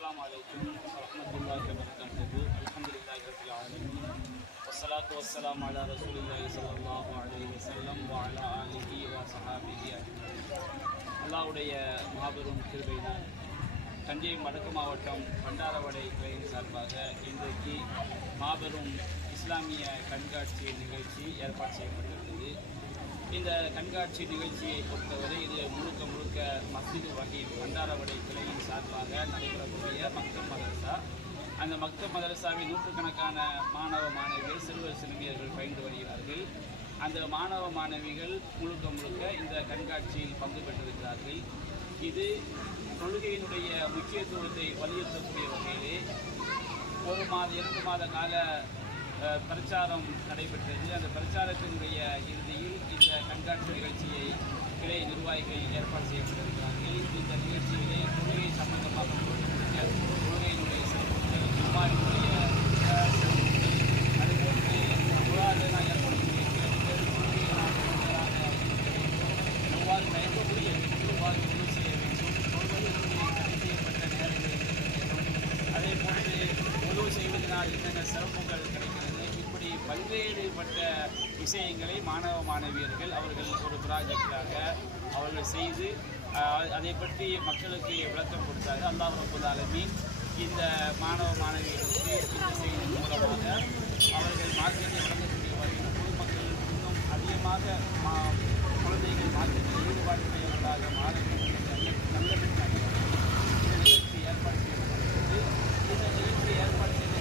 السلام عليكم ورحمة الله وبركاته. الحمد لله رب العالمين والصلاة والسلام على رسول الله صلى الله عليه وسلم وعلى آله وصحابه أجمعين. அல்லாஹ்வுடைய மாபெரும் கிருபையினால் தஞ்சை வடக்கு மாவட்டம் பண்டாரவடை கிளையின் சார்பாக இன்றைக்கு மாபெரும் இஸ்லாமிய கண்காட்சி நிகழ்ச்சி ஏற்பாடு செய்யப்பட்டிருந்தது. இந்த கண்காட்சி நிகழ்ச்சியை பொறுத்தவரை இது முழுக்க மஸ்ஜிது வஹீத் பண்டாரவடை கிளையின் சார்பாக நடைபெறக்கூடிய மக்தப் மதரசா. அந்த மக்தப் மதரசாவில் நூற்றுக்கணக்கான மாணவ மாணவிகள் சிறுவர் சிறுமியர்கள் பயின்று வருகிறார்கள். அந்த மாணவ மாணவிகள் முழுக்க இந்த கண்காட்சியில் பங்கு பெற்றிருக்கிறார்கள். இது தொழுகையினுடைய முக்கியத்துவத்தை வலியுறுத்தக்கூடிய வகையிலே 2 மாத கால பிரச்சாரம் நடைபெற்றது. அந்த பிரச்சாரத்தினுடைய இறுதியில் இந்த கண்காட்சி நிகழ்ச்சியை கிளை நிர்வாகிகள் ஏற்பாடு செய்யப்பட்டிருக்கிறார்கள். இந்த நிகழ்ச்சியிலே தொழுகை சம்பந்தமாக தொழுகையினுடைய சிறப்புகள், ஜும்மாவினுடைய சிறப்புகள், அதுபோன்று பொருளாதார ஏற்படக்கூடிய கேள்விகள், எவ்வாறு பயன்படக்கூடிய எவ்வாறு உதவி செய்ய வேண்டும், தொழுவதற்கு தடை செய்யப்பட்ட நேரங்களில் அதே போன்று உதவி செய்வதனால் என்னென்ன சிறப்புகள் கிடைக்கிறது, இப்படி பல்வேறுபட்ட விஷயங்களை மாணவ மாணவியர்கள் அவர்கள் ஒரு ப்ராஜெக்டாக அவர்கள் செய்து அதை பற்றி மக்களுக்கு விளக்கம் கொடுத்தார்கள். அல்லாஹ் ரப்பல் ஆலமீன் இந்த மாணவ மாணவியர்களுக்கு இந்த செய்தி மூலமாக அவர்கள் மார்க்கத்தை வழங்கக்கூடிய வகையில் பொதுமக்கள் இன்னும் அதிகமாக குழந்தைகள் மார்க்கத்தில் ஈடுபாடுடையவர்களாக மாற வேண்டும் என்ற நல்ல நிகழ்ச்சி ஏற்பாடு செய்யப்பட்டிருக்கிறது. இந்த நிகழ்ச்சி ஏற்பாடு செய்த